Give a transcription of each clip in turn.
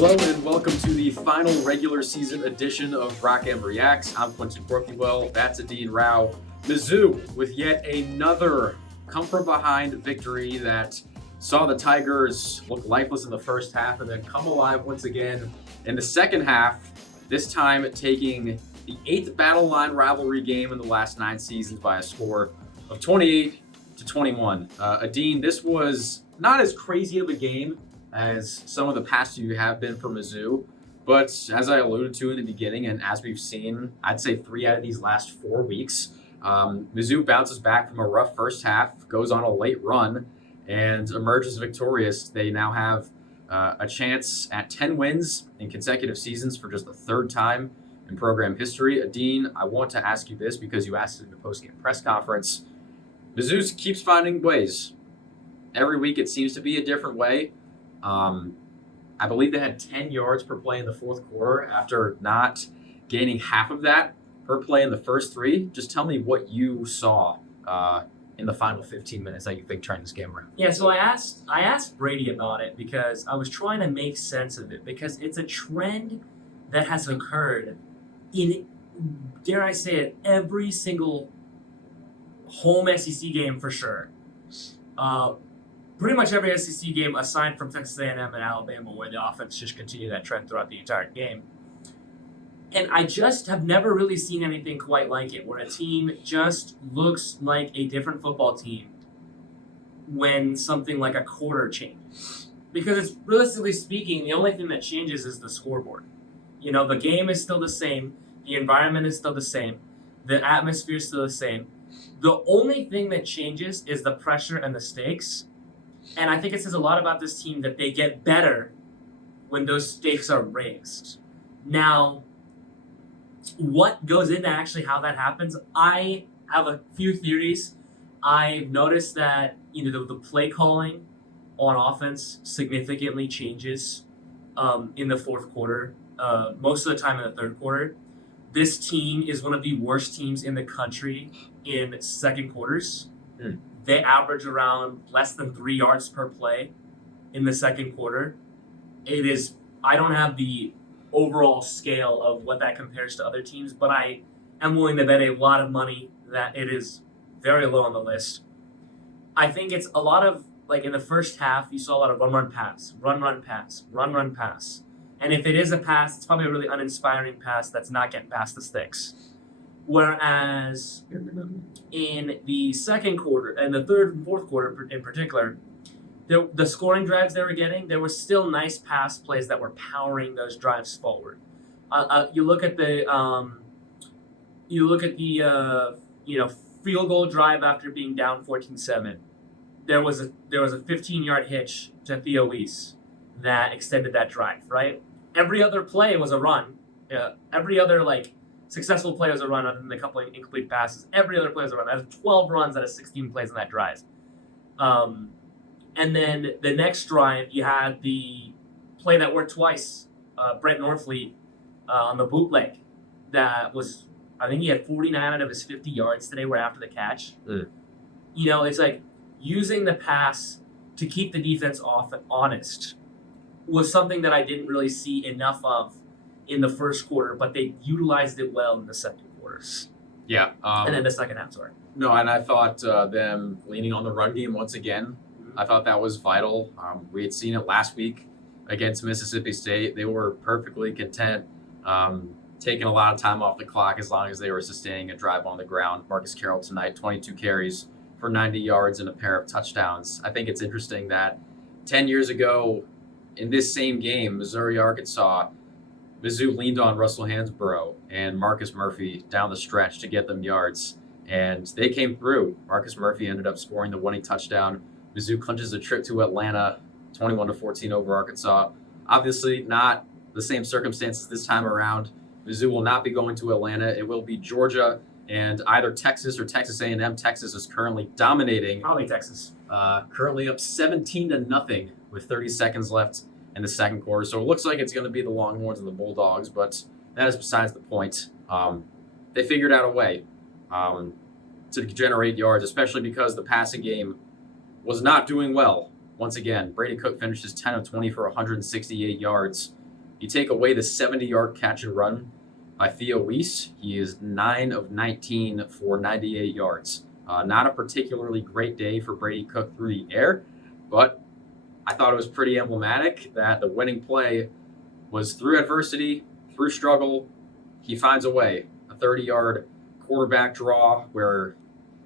Hello and welcome to the final regular season edition of Rock M Reacts. I'm Quentin Adeen. That's Adeen Rao. Mizzou with yet another come-from-behind victory that saw the Tigers look lifeless in the first half and then come alive once again in the second half, this time taking the 8th Battle Line rivalry game in the last 9 seasons by a score of 28-21. Adeen, this was not as crazy of a game as some of the past few have been for Mizzou. But as I alluded to in the beginning, and as we've seen, I'd say 3 out of these last 4 weeks, Mizzou bounces back from a rough first half, goes on a late run, and emerges victorious. They now have a chance at 10 wins in consecutive seasons for just the 3rd time in program history. Adeen, I want to ask you this because you asked it in the post-game press conference. Mizzou keeps finding ways. Every week it seems to be a different way. I believe they had 10 yards per play in the fourth quarter after not gaining half of that per play in the first 3. Just tell me what you saw in the final 15 minutes that you think turned this game around. Yeah, so I asked Brady about it because I was trying to make sense of it because it's a trend that has occurred in, dare I say it, every single home SEC game for sure. Pretty much every SEC game aside from Texas A&M and Alabama where the offense just continued that trend throughout the entire game. And I just have never really seen anything quite like it, where a team just looks like a different football team when something like a quarter changes. Because it's, realistically speaking, the only thing that changes is the scoreboard. You know, the game is still the same, the environment is still the same, the atmosphere is still the same. The only thing that changes is the pressure and the stakes. And I think it says a lot about this team that they get better when those stakes are raised. Now, what goes into actually how that happens? I have a few theories. I've noticed that the play calling on offense significantly changes in the fourth quarter. Most of the time in the third quarter. This team is one of the worst teams in the country in second quarters. They average around less than 3 yards per play in the second quarter. I don't have the overall scale of what that compares to other teams, but I am willing to bet a lot of money that it is very low on the list. I think it's a lot of, like in the first half, you saw a lot of run, pass, run, pass, run, pass. And if it is a pass, it's probably a really uninspiring pass that's not getting past the sticks. Whereas in the second quarter, and the third and fourth quarter in particular, the scoring drives they were getting, there were still nice pass plays that were powering those drives forward. You look at the field goal drive after being down 14-7. There was a 15-yard hitch to Theo Weiss that extended that drive. Right, every other play was a run. Every other successful play was a run other than a couple of incomplete passes. Every other play was a run. That was 12 runs out of 16 plays in that drive. And then the next drive, you had the play that worked twice. Brett Norfleet on the bootleg. That was, I think he had 49 out of his 50 yards today were after the catch. It's like using the pass to keep the defense honest was something that I didn't really see enough of in the first quarter, but they utilized it well in the second quarter. Yeah. And then the second half, sorry. No, and I thought them leaning on the run game once again, I thought that was vital. We had seen it last week against Mississippi State. They were perfectly content taking a lot of time off the clock as long as they were sustaining a drive on the ground. Marcus Carroll tonight, 22 carries for 90 yards and a pair of touchdowns. I think it's interesting that 10 years ago in this same game, Missouri-Arkansas, Mizzou leaned on Russell Hansborough and Marcus Murphy down the stretch to get them yards, and they came through. Marcus Murphy ended up scoring the winning touchdown. Mizzou clinches a trip to Atlanta, 21-14 over Arkansas. Obviously, not the same circumstances this time around. Mizzou will not be going to Atlanta. It will be Georgia and either Texas or Texas A&M. Texas is currently dominating. Probably Texas. Currently up 17-0 with 30 seconds left in the second quarter. So it looks like it's going to be the Longhorns and the Bulldogs, but that is besides the point. They figured out a way to generate yards, especially because the passing game was not doing well. Once again, Brady Cook finishes 10 of 20 for 168 yards You take away the 70-yard catch and run by Theo Weiss, he is 9 of 19 for 98 yards. Not a particularly great day for Brady Cook through the air, but I thought it was pretty emblematic that the winning play was through adversity, through struggle. He finds a way. A 30-yard quarterback draw where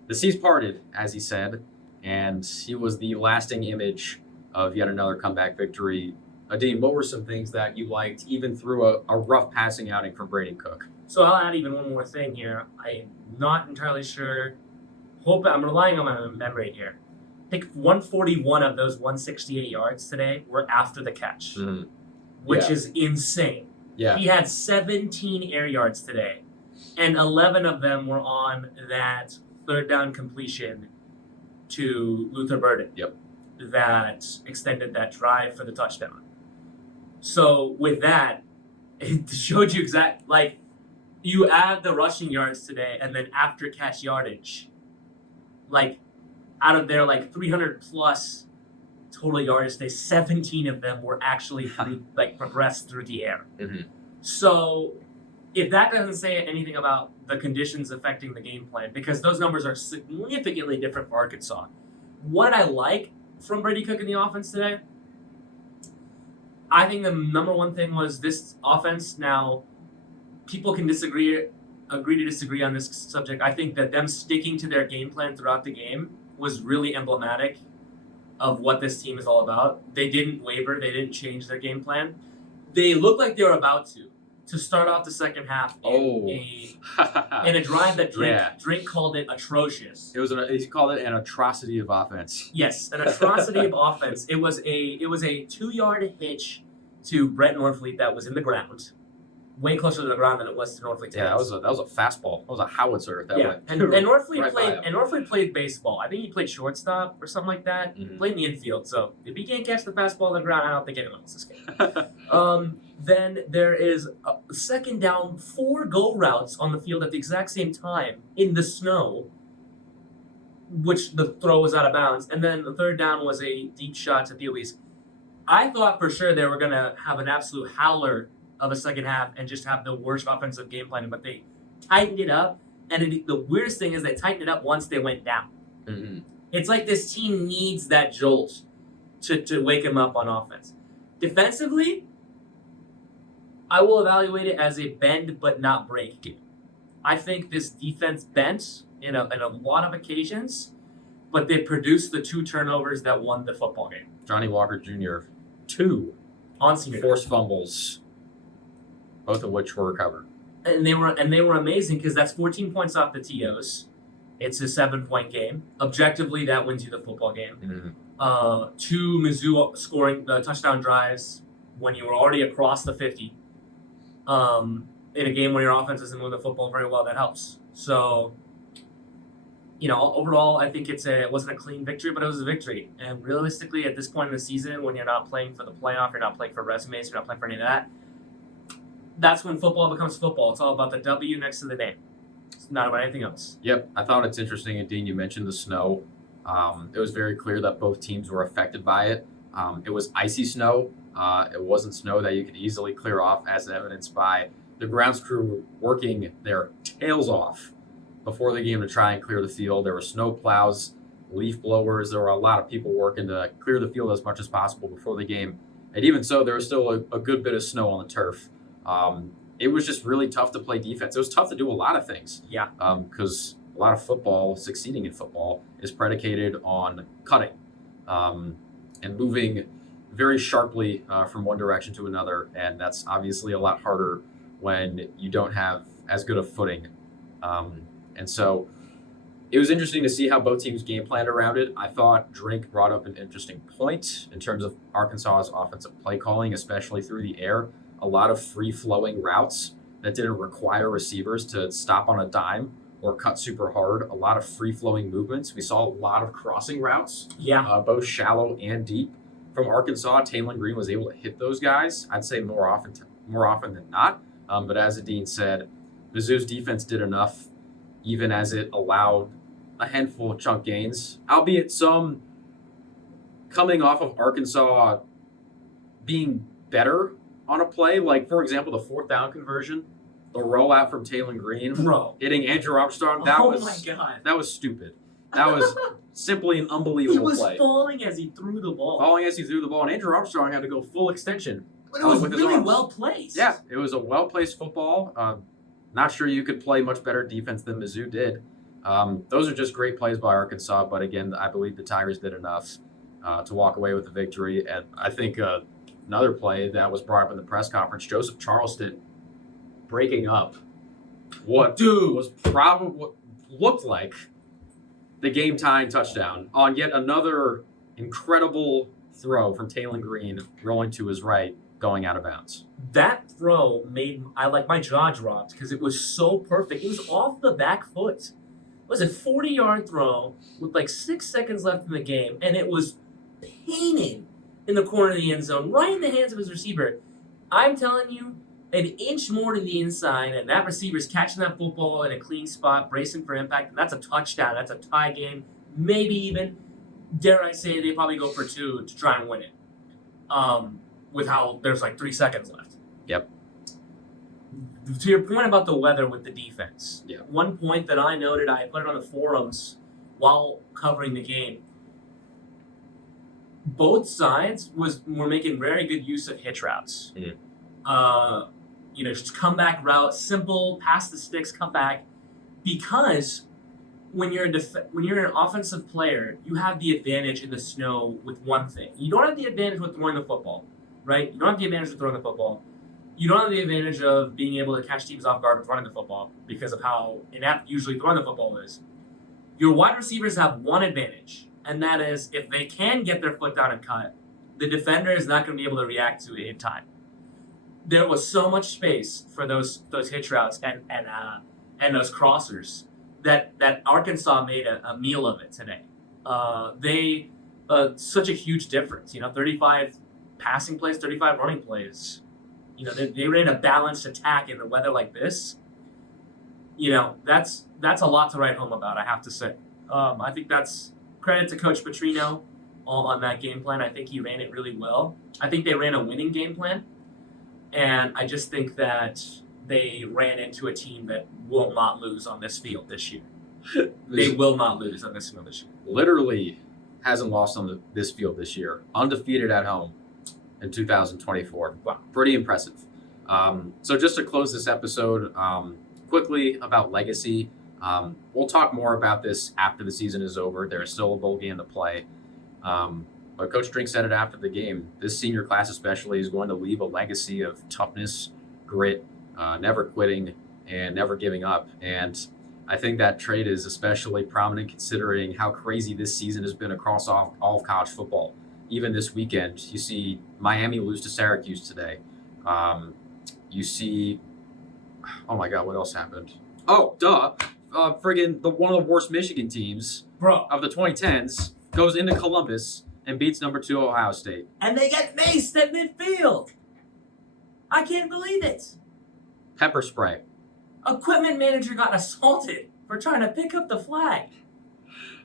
the seas parted, as he said, and he was the lasting image of yet another comeback victory. Adeen, what were some things that you liked even through a rough passing outing from Brady Cook? So I'll add even one more thing here. I'm not entirely sure. I'm relying on my memory here. I think 141 of those 168 yards today were after the catch, which is insane. Yeah. He had 17 air yards today, and 11 of them were on that third down completion to Luther Burden. Yep. That extended that drive for the touchdown. So with that, it showed you you add the rushing yards today and then after catch yardage, out of their 300 plus total yards today, 17 of them were actually progressed through the air. Mm-hmm. So if that doesn't say anything about the conditions affecting the game plan, because those numbers are significantly different for Arkansas. What I like from Brady Cook in the offense today, I think the number one thing was this offense. Now, people can agree to disagree on this subject. I think that them sticking to their game plan throughout the game was really emblematic of what this team is all about. They didn't waver. They didn't change their game plan. They looked like they were about to start off the second half in a drive that Drink called it atrocious. He called it an atrocity of offense. Yes, an atrocity of offense. It was a 2-yard hitch to Brett Norfleet that was in the ground, way closer to the ground than it was to Norfleet's Yeah, hands. that was a fastball. That was a howitzer. And Norfleet right played baseball. I think he played shortstop or something like that. Mm-hmm. He played in the infield. So if he can't catch the fastball on the ground, I don't think anyone else can. Then there is a second down, 4 go routes on the field at the exact same time in the snow, which the throw was out of bounds. And then the third down was a deep shot to Theo Weiss. I thought for sure they were going to have an absolute howler of a second half and just have the worst offensive game planning, but they tightened it up. And the weirdest thing is they tightened it up once they went down. Mm-hmm. It's like this team needs that jolt to wake them up on offense. Defensively, I will evaluate it as a bend but not break game. I think this defense bent in a lot of occasions, but they produced the 2 turnovers that won the football game. Johnny Walker Jr., 2 on senior forced fumbles, both of which were recovered. And they were amazing because that's 14 points off the TOs. It's a 7-point game. Objectively, that wins you the football game. Mm-hmm. 2 Mizzou scoring the touchdown drives when you were already across the 50. In a game where your offense doesn't move the football very well, that helps. So, overall, I think it wasn't a clean victory, but it was a victory. And realistically, at this point in the season, when you're not playing for the playoff, you're not playing for resumes, you're not playing for any of that, that's when football becomes football. It's all about the W next to the name. It's not about anything else. Yep. I thought it's interesting, Adeen, you mentioned the snow. It was very clear that both teams were affected by it. It was icy snow. It wasn't snow that you could easily clear off, as evidenced by the grounds crew working their tails off before the game to try and clear the field. There were snow plows, leaf blowers. There were a lot of people working to clear the field as much as possible before the game. And even so, there was still a good bit of snow on the turf. It was just really tough to play defense. It was tough to do a lot of things. Yeah. Because a lot of football, succeeding in football, is predicated on cutting and moving very sharply from one direction to another. And that's obviously a lot harder when you don't have as good a footing. And so it was interesting to see how both teams game planned around it. I thought Drink brought up an interesting point in terms of Arkansas's offensive play calling, especially through the air. A lot of free-flowing routes that didn't require receivers to stop on a dime or cut super hard. A lot of free-flowing movements. We saw a lot of crossing routes, both shallow and deep. From Arkansas, Taylor Green was able to hit those guys, I'd say more often than not. But as Adeen said, Mizzou's defense did enough, even as it allowed a handful of chunk gains, albeit some coming off of Arkansas being better on a play like, for example, the 4th down conversion, the rollout from Taylon Green, Bro. hitting Andrew Armstrong. My God. That was stupid. That was simply an unbelievable He was play. falling as he threw the ball. Falling as he threw the ball, and Andrew Armstrong had to go full extension. But it was with his really arms. well placed. Yeah, it was a well-placed football. Not sure you could play much better defense than Mizzou did. Those are just great plays by Arkansas, but again, I believe the Tigers did enough to walk away with the victory. And I think another play that was brought up in the press conference, Joseph Charleston breaking up what was probably what looked like the game-tying touchdown on yet another incredible throw from Taylon Green rolling to his right, going out of bounds. That throw made my jaw dropped because it was so perfect. It was off the back foot. It was a 40-yard throw with like 6 seconds left in the game, and it was painted in the corner of the end zone, right in the hands of his receiver. I'm telling you, an inch more to the inside, and that receiver's catching that football in a clean spot, bracing for impact, and that's a touchdown. That's a tie game, maybe even. Dare I say they probably go for 2 to try and win it. With how there's like 3 seconds left. Yep. To your point about the weather with the defense, yeah. One point that I noted, I put it on the forums while covering the game. Both sides were making very good use of hitch routes. Mm-hmm. Just comeback route, simple, pass the sticks, come back, because when you're an offensive player, you have the advantage in the snow with one thing. You don't have the advantage with throwing the football, right? You don't have the advantage of throwing the football. You don't have the advantage of being able to catch teams off guard with running the football because of how inept usually throwing the football is. Your wide receivers have one advantage, and that is if they can get their foot down and cut, the defender is not going to be able to react to it in time. There was so much space for those hitch routes and those crossers that Arkansas made a meal of it today. They such a huge difference. 35 passing plays, 35 running plays. They ran a balanced attack in the weather like this. That's a lot to write home about, I have to say. I think that's credit to Coach Petrino on that game plan. I think he ran it really well. I think they ran a winning game plan. And I just think that they ran into a team that will not lose on this field this year. They will not lose on this field this year. Literally hasn't lost on this field this year. Undefeated at home in 2024. Wow. Pretty impressive. So just to close this episode, quickly about legacy. We'll talk more about this after the season is over. There is still a bowl game to play. But Coach Drink said it after the game. This senior class especially is going to leave a legacy of toughness, grit, never quitting, and never giving up. And I think that trait is especially prominent considering how crazy this season has been across all of college football. Even this weekend, you see Miami lose to Syracuse today. You see, oh my God, what else happened? Oh, duh. Friggin' one of the worst Michigan teams of the 2010s goes into Columbus and beats number 2 Ohio State. And they get maced at midfield. I can't believe it. Pepper spray. Equipment manager got assaulted for trying to pick up the flag.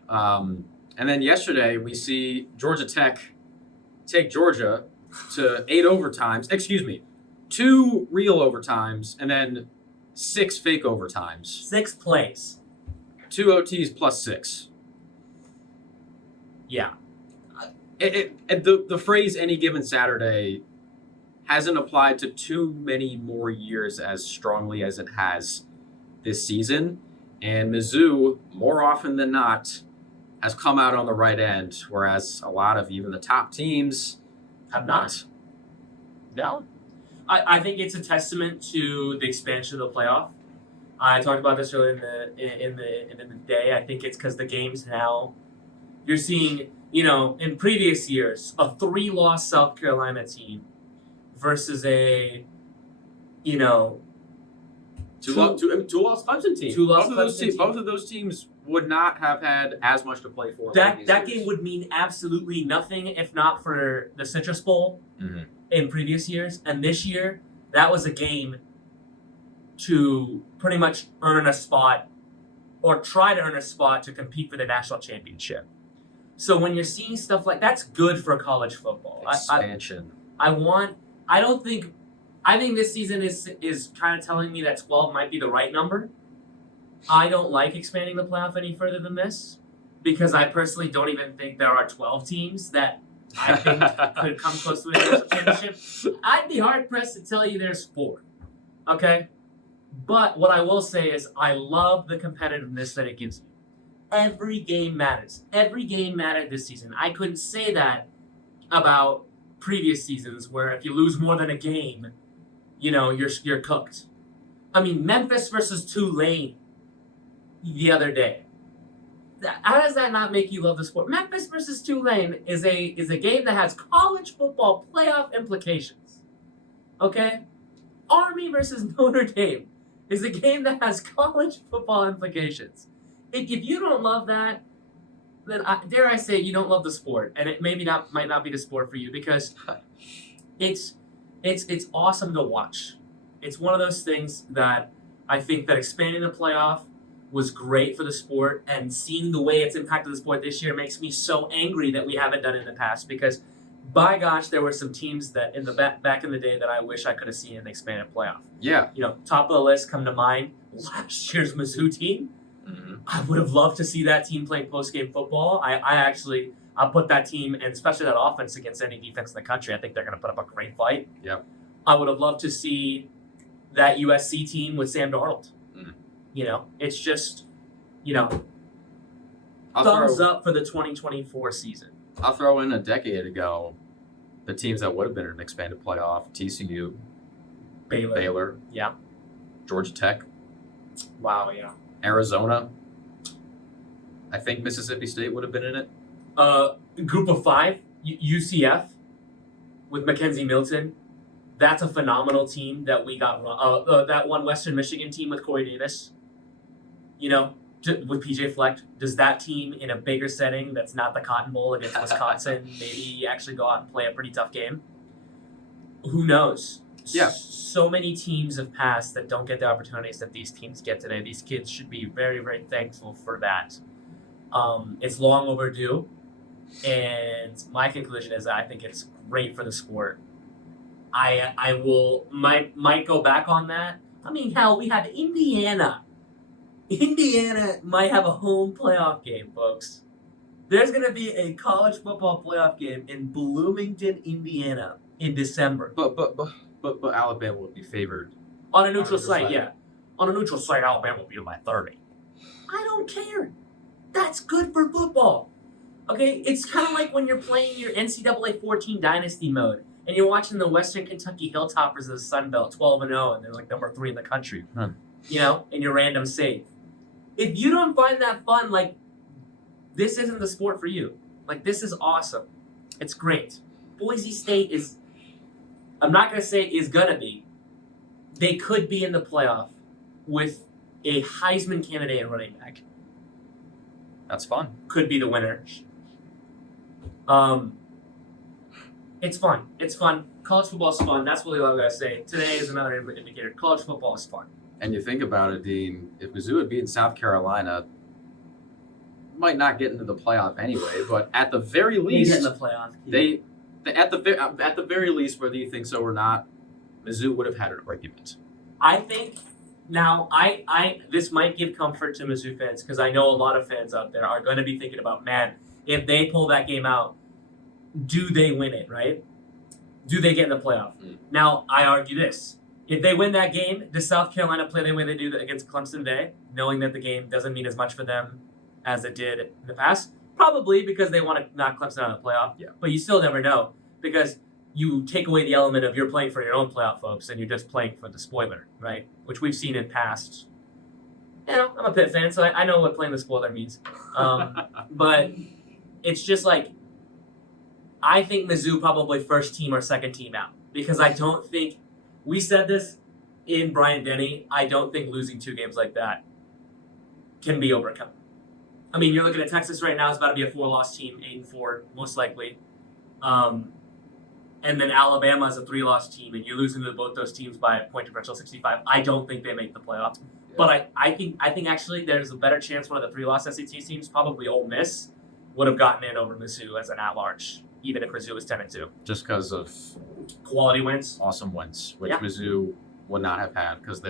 And then yesterday we see Georgia Tech take Georgia to 8 overtimes. 2 real overtimes and then 6 fake overtimes. 6 plays. 2 OTs plus 6. Yeah. The phrase "any given Saturday" hasn't applied to too many more years as strongly as it has this season. And Mizzou, more often than not, has come out on the right end, whereas a lot of even the top teams have not. No. I think it's a testament to the expansion of the playoff. I talked about this earlier in the day. I think it's because the games now, you're seeing, in previous years, a 3-loss South Carolina team versus a, 2-loss Clemson team. 2-loss Clemson team. Both of those teams would not have had as much to play for. That game would mean absolutely nothing if not for the Citrus Bowl in previous years. And this year, that was a game to pretty much earn a spot or try to earn a spot to compete for the national championship. So when you're seeing stuff like that's good for college football. Expansion. I don't think I think this season is kind of telling me that 12 might be the right number. I don't like expanding the playoff any further than this because I personally don't even think there are 12 teams that I think could come close to a national championship. I'd be hard pressed to tell you there's 4. Okay? But what I will say is I love the competitiveness that it gives you. Every game matters. Every game mattered this season. I couldn't say that about previous seasons where if you lose more than a game, you're cooked. I mean, Memphis versus Tulane the other day. How does that not make you love the sport? Memphis versus Tulane is a game that has college football playoff implications. Okay? Army versus Notre Dame is a game that has college football implications. If you don't love that, then dare I say you don't love the sport, and it might not be the sport for you because it's awesome to watch. It's one of those things that I think that expanding the playoff was great for the sport, and seeing the way it's impacted the sport this year makes me so angry that we haven't done it in the past because, by gosh, there were some teams that in the back in the day that I wish I could have seen an expanded playoff. Yeah. Top of the list come to mind, last year's Mizzou team. Mm-hmm. I would have loved to see that team playing post-game football. I'll put that team, and especially that offense, against any defense in the country. I think they're going to put up a great fight. Yep. I would have loved to see that USC team with Sam Darnold. Mm. It's just, I'll thumbs up for the 2024 season. I'll throw in a decade ago the teams that would have been in an expanded playoff: TCU, Baylor, Yeah. Georgia Tech, Wow, yeah. Arizona. I think Mississippi State would have been in it. Group of 5, UCF with Mackenzie Milton. That's a phenomenal team that we got. That one Western Michigan team with Corey Davis. With PJ Fleck. Does that team in a bigger setting that's not the Cotton Bowl against Wisconsin maybe actually go out and play a pretty tough game? Who knows? Yeah. So many teams have passed that don't get the opportunities that these teams get today. These kids should be very, very thankful for that. It's long overdue. And my conclusion is that I think it's great for the sport. I might go back on that. I mean, hell, we have Indiana. Indiana might have a home playoff game, folks. There's going to be a college football playoff game in Bloomington, Indiana in December. But Alabama would be favored. On a neutral site, yeah. On a neutral site, Alabama will be by 30. I don't care. That's good for football. Okay? It's kind of like when you're playing your NCAA 14 Dynasty mode and you're watching the Western Kentucky Hilltoppers of the Sun Belt 12-0 and they're like number 3 in the country. In your random save. If you don't find that fun, this isn't the sport for you. This is awesome. It's great. Boise State is, I'm not going to say is going to be. They could be in the playoff with a Heisman candidate and running back. That's fun. Could be the winner. It's fun. It's fun. College football is fun. That's really all I got to say. Today is another indicator. College football is fun. And you think about it, Dean, if Mizzou had beaten South Carolina, might not get into the playoff anyway, but at the very least, they get in the playoff. At the very least, whether you think so or not, Mizzou would have had an argument. I think now this might give comfort to Mizzou fans because I know a lot of fans out there are going to be thinking about, man, if they pull that game out, do they win it, right? Do they get in the playoff? Now, I argue this. If they win that game, does South Carolina play the way they do against Clemson today, knowing that the game doesn't mean as much for them as it did in the past? Probably because they want to knock Clemson out of the playoff. Yeah. But But you still never know because you take away the element of you're playing for your own playoff folks and you're just playing for the spoiler, right? Which we've seen in past. I'm a Pitt fan, so I know what playing the spoiler means. But it's just I think Mizzou probably first team or second team out because I don't think. We said this in Bryant-Denny. I don't think losing 2 games like that can be overcome. I mean, you're looking at Texas right now. It's about to be a 4-loss team, 8-4, most likely. And then Alabama is a 3-loss team, and you're losing to both those teams by a point differential 65. I don't think they make the playoffs. Yeah. But I think actually there's a better chance one of the 3-loss SEC teams, probably Ole Miss, would have gotten in over Mizzou as an at-large, even if Mizzou was 10-2. Just because of Quality wins. Awesome wins, which Yeah. Mizzou would not have had because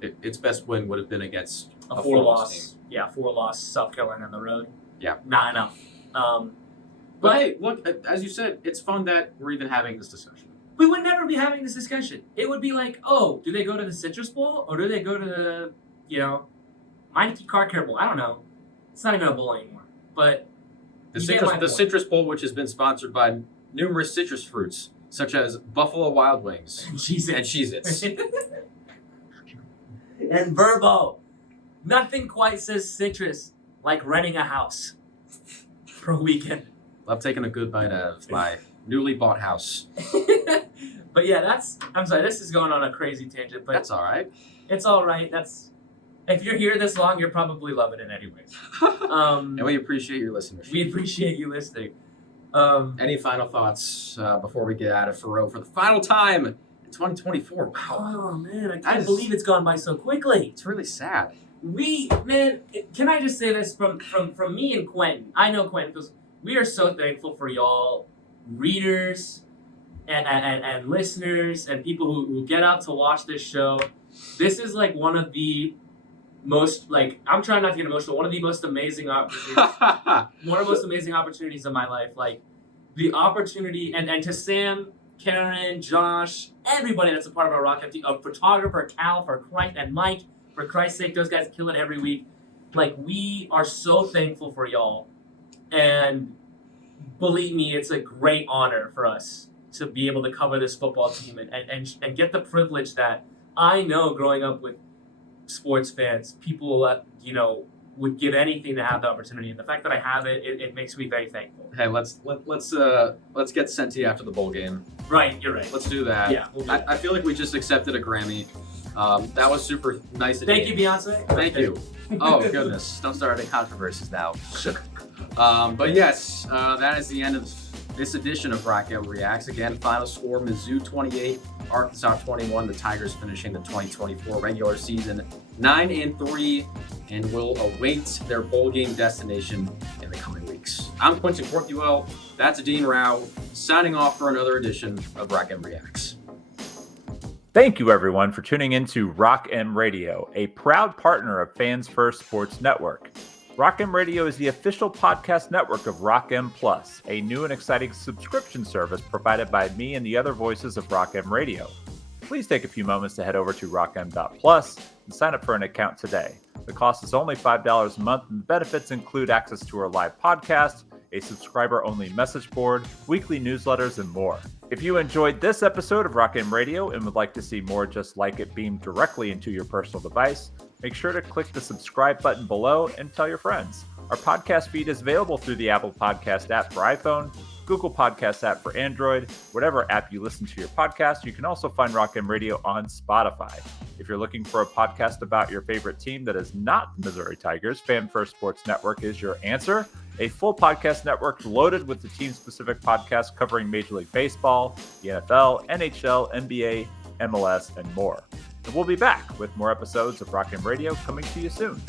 its best win would have been against A a 4-loss team. Yeah, 4-loss South Carolina on the road. Yeah. Not enough. But hey, look, as you said, it's fun that we're even having this discussion. We would never be having this discussion. It would be like, oh, do they go to the Citrus Bowl or do they go to the, Meineke Car Care Bowl? I don't know. It's not even a bowl anymore. But The you get my point. Citrus Bowl, which has been sponsored by numerous citrus fruits, such as Buffalo Wild Wings and Cheez-Its. And Verbo. Nothing quite says citrus like renting a house for a weekend. Love taking a good bite out of my newly bought house. But yeah, I'm sorry, this is going on a crazy tangent, but That's all right. it's all right. If you're here this long, you're probably loving it anyways. And we appreciate your listenership. We appreciate you listening. Any final thoughts before we get out of Faroe for the final time in 2024? Wow, Oh man, I can't believe it's gone by so quickly. it's really sad. Can I just say this from me and Quentin? I know Quentin because we are so thankful for y'all, readers, and listeners, and people who get out to watch this show. This is like one of the most, I'm trying not to get emotional, one of the most amazing opportunities. One of the most amazing opportunities of my life. Like the opportunity, and to Sam, Karen, Josh, everybody that's a part of our Rock team, a photographer, Cal, for Christ, and Mike, for Christ's sake, those guys kill it every week. Like, we are so thankful for y'all. And believe me, it's a great honor for us to be able to cover this football team and get the privilege that I know growing up with sports fans, people would give anything to have the opportunity. And the fact that I have it makes me very thankful. Hey, let's get Senti after the bowl game. Right, you're right. Let's do that. Yeah, we'll do that. I feel like we just accepted a Grammy. That was super nice of Thank you, Beyonce. Thank you. Oh goodness, don't start any controversies now. But yes, that is the end of this edition of Rock M Reacts. Again, final score: Mizzou 28, Arkansas 21. The Tigers finishing the 2024 regular season 9-3, and will await their bowl game destination in the coming weeks. I'm Quentin Adeen. That's Adeen Rao, signing off for another edition of Rock M Reacts. Thank you, everyone, for tuning in to Rock M Radio, a proud partner of Fans First Sports Network. Rock M Radio is the official podcast network of Rock M Plus, a new and exciting subscription service provided by me and the other voices of Rock M Radio. Please take a few moments to head over to rockm.plus and sign up for an account today. The cost is only $5 a month, and the benefits include access to our live podcast, a subscriber-only message board, weekly newsletters, and more. If you enjoyed this episode of Rock M Radio and would like to see more just like it beamed directly into your personal device, make sure to click the subscribe button below and tell your friends. Our podcast feed is available through the Apple Podcast app for iPhone, Google Podcast app for Android, whatever app you listen to your podcast. You can also find Rock M Radio on Spotify. If you're looking for a podcast about your favorite team that is not the Missouri Tigers, Fan First Sports Network is your answer. A full podcast network loaded with the team-specific podcasts covering Major League Baseball, the NFL, NHL, NBA, MLS, and more. And we'll be back with more episodes of Rock M Radio coming to you soon.